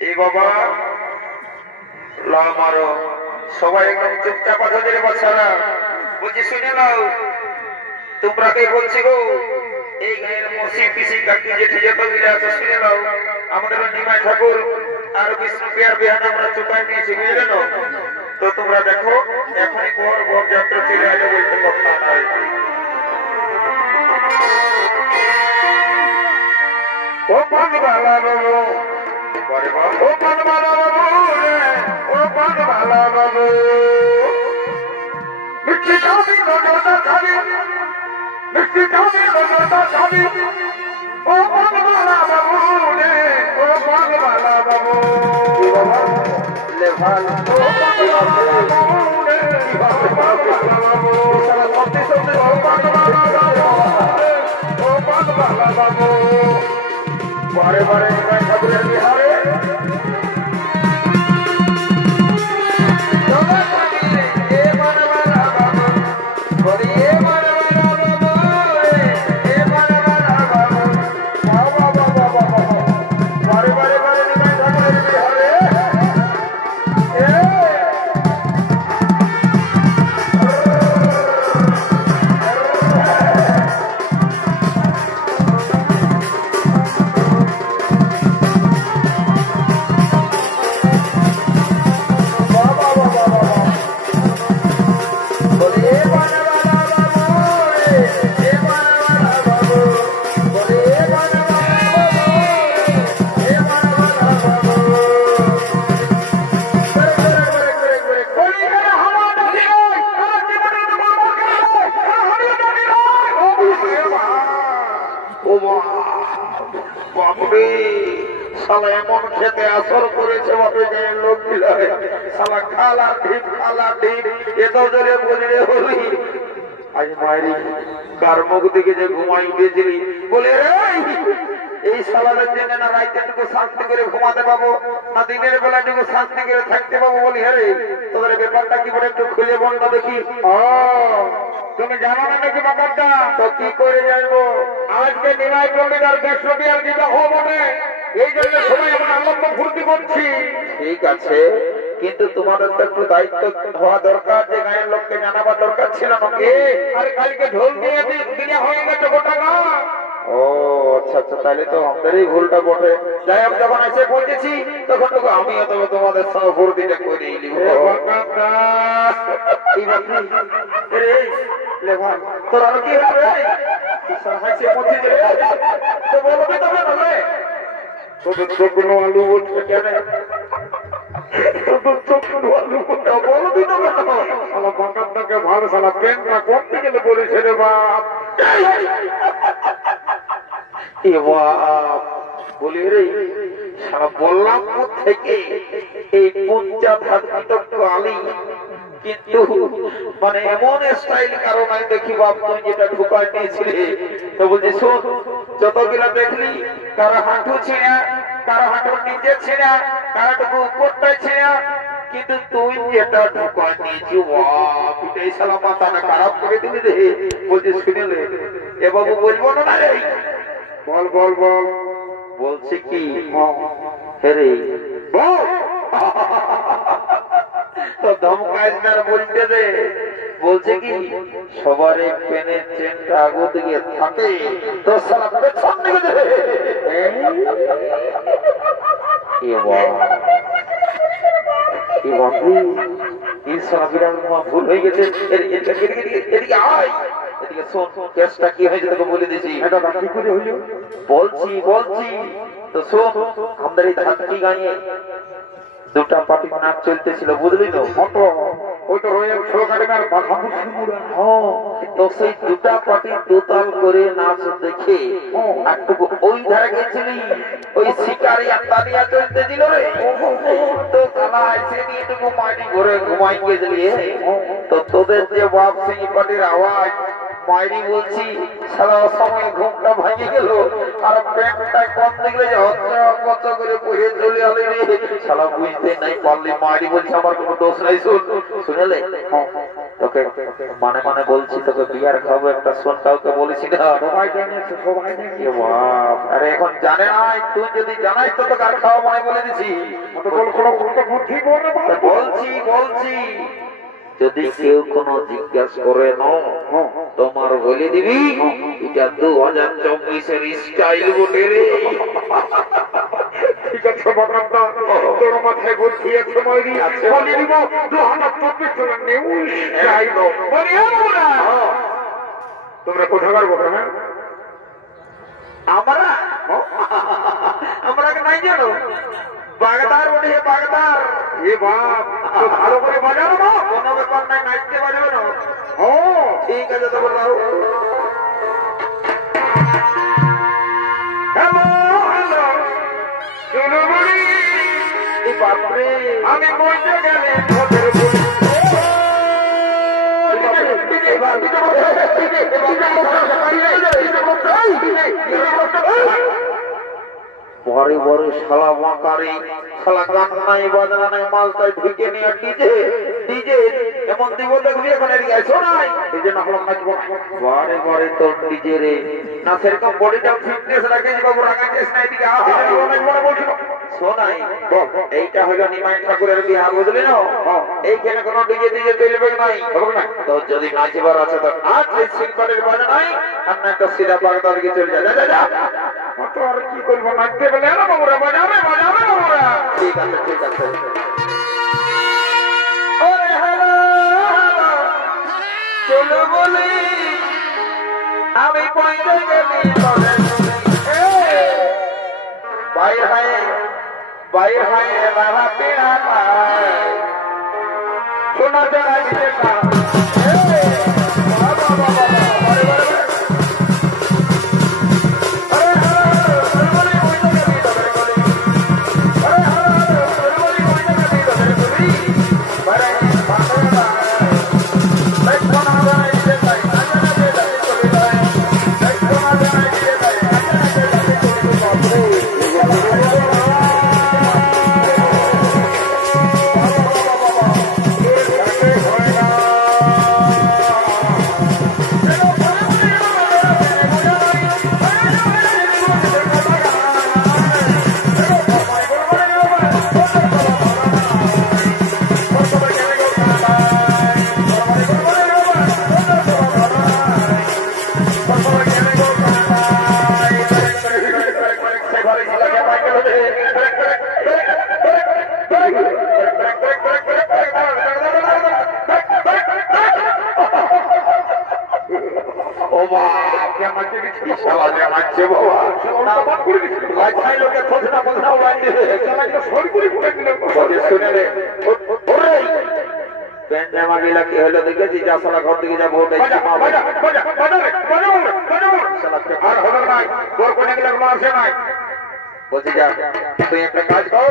এ বাবা লা মারো সবাই একদম চুপচাপ ধরে বসারা বুঝি শুনে নাও তোমরা কে বলছি গো এই গায়ের মসি পিসি কাকি জেঠি যত গিলা আছে শুনে নাও আমাদের নিমাই ঠাকুর আর বিষ্ণু পিয়ার বিহান আমরা চুপাই নিয়েছি বুঝলে না তো তোমরা দেখো এখনই বড় বড় যাত্রা চলে আসবে বলতে কথা নাই ও পানবালা বাবু বড় বাবু ও পানবালা বাবু ও পানবালা বাবু মিষ্টি চাবি নজরটা চাবি মিষ্টি চাবি নজরটা চাবি ও পানবালা বাবু রে ও পানবালা বাবু লে ভালো ও পানবালা বাবু রে ও পানবালা বাবু সারা সত্যি সত্যি ও পানবালা বাবু ও পানবালা বাবু বারে বারে নিমাই ঠাকুরের বিহারে সালা এমন খেতে আসর করেছে বাপে গায়ের লোক গুলা সালা খালা ঠিক এত জোরে বজরে হলি আজ মায়েরি কার মুখ দিকে যে ঘুমাই দিয়েছিলি বলে এই সালাদের জন্য না রাইতেটুকু শান্তি করে ঘুমাতে পাবো না দিনের বেলাটুকু শান্তি করে থাকতে পাবো বলি হ্যাঁ তোদের ব্যাপারটা কি করে একটু খুলে বল না দেখি তুমি জানো না নাকি ব্যাপারটা তো কি করে জানবো আজকে নিমাই পণ্ডিত আর বিষ্ণু আর বিবাহ বটে এই জন্য সবাই আমরা আনন্দ ফুর্তি করছি ঠিক আছে কিন্তু তোমাদের তো একটু দায়িত্ব হওয়া দরকার যে গায়ের লোককে জানাবার দরকার ছিল নাকি আরে কালকে ঢোল দিয়ে দিনে হয়ে গেছে গোটা না ও আচ্ছা আচ্ছা তাহলে তো আমাদেরই ভুলটা বটে যাই হোক যখন এসে পৌঁছেছি তখন তো আমিও তো তোমাদের সঙ্গে ফুর্তিটা করে নিব তোরা কি হবে তো বলবি তবে বলবে তোদের চোখগুলো আলু উঠবে কেন তোদের চোখগুলো আলু উঠবে বলবি তো সালা বাঁকারটাকে ভালো সালা পেনটা করতে গেলে বলিস রে বাপ বলি রে সারা বললাম থেকে এই পঞ্চায়েত আলী কিন্তু মানে এমন স্টাইল কারণ আমি দেখি বাপ তুমি যেটা ঢুকায় নিয়েছিলে তো বলছি শোন যতগুলা দেখলি কারো হাঁটু ছিঁড়া কারো হাঁটুর নিচে ছিঁড়া কারোটুকু উপরটায় ছিঁড়া কিন্তু তুই যেটা ঢুকায় নিয়েছি বাপ এটাই সালা মাথাটা খারাপ করে দিলি রে বলছি শুনিলে এ বাবু বলবো না রে বল বল বল বলছে কি রে তো ধমকাইস না বলতে দে বলছে কি সবার এক পেনের চেনটা আগো দিকে থাকে তো সালা পেছন দিকে দে ভুল হয়ে গেছে এদিকে আয় এদিকে শোন কেসটা কি হয়েছে তোকে বলে দিছি বলছি বলছি তো শোন আমাদের এই ধানটি গাঁয়ে দুটা পার্টি নাচ চলতেছিল বুঝলি তো ওই তো রয়েল ছোকাটের তো সেই দুটা পার্টি দুতাল করে নাচ দেখে একটুকু ওই ধারে গেছিলি ওই শিকারি আত্মানিয়া চলতে দিল রে তো তালা এসে নিয়ে একটু মাটি ঘরে ঘুমাই গেছিলি তো তোদের যে বাপ সেই পার্টির আওয়াজ মাইরি বলছি সারা সময় ঘুমটা ভাঙে গেল আর প্যান্টটা কম দেখলে যে হচ্ছ করে পড়ে চলে আলে রে সারা বুঝতে নাই পারলি মাইরি বলছি আমার কোনো দোষ নাই শুনলে তোকে মানে মানে বলছি তোকে বিয়ার খাবো একটা শোন কাউকে বলেছি না সবাই জানিয়েছে সবাই জানিয়েছে এ বাপ, আরে এখন জানে নাই তুই যদি জানাই তো তোকে আর খাওয়া মানে বলে দিছি বুদ্ধি বলে বলছি বলছি যদি কেউ কোনো জিজ্ঞাসা করে ন তোমার বলে দিবি এটা 2024-এর স্টাইল বটে রে। ঠিক আছে বাগানটা তোর মাথায় বুদ্ধি আছে মাইরি বলে দিব 2024 নিউ স্টাইল তোমরা কোথাকার বোকা হ্যাঁ আমরা আমরা নাই জানো বাগদার বটে বাগদার এ বাপ তো ভালো করে বাজানো না কোনো ব্যাপার নাই নাচতে পারবে না ও ঠিক আছে তো বললাম হ্যালো হ্যালো চুলবুড়ি এই বাপরে আমি বলতে গেলে তোদের পরে পরে শালা মাকারি শালা গান নাই বাজনা নাই মালটাই ঢুকে নিয়ে ডিজে ডিজে এমন দিব দেখবি এখন এদিকে আইসো নাই এই জন্য হলাম নাচবো বারে বারে তোর ডিজে রে না সেরকম বডিটা ফিটনেস রাখে যে বাবু রাগাইছিস না এদিকে বলছিল শোনাই এইটা হলো নিমাই ঠাকুরের বিহার বুঝলি না এইখানে কোনো ডিজে ডিজে চলবে নাই তো যদি নাচবার আছে তো নাচ সিম্পলের বাজা নাই আর না একটা সিধা বাগদার দিকে চলে যা যা তো আর কি করবো নাচতে বলে না বাবুরা বাজাবে বাজাবে বাবুরা ঠিক আছে ঠিক আছে ওরে হ্যালো চলো বলি আমি পয়সা গেলি বাইর হয় রাহা পেড়া শোনা যারা দিতে দেখেছি যা সালা ঘর থেকে যা ভোট বলছি যা তুই একটা কাজ কর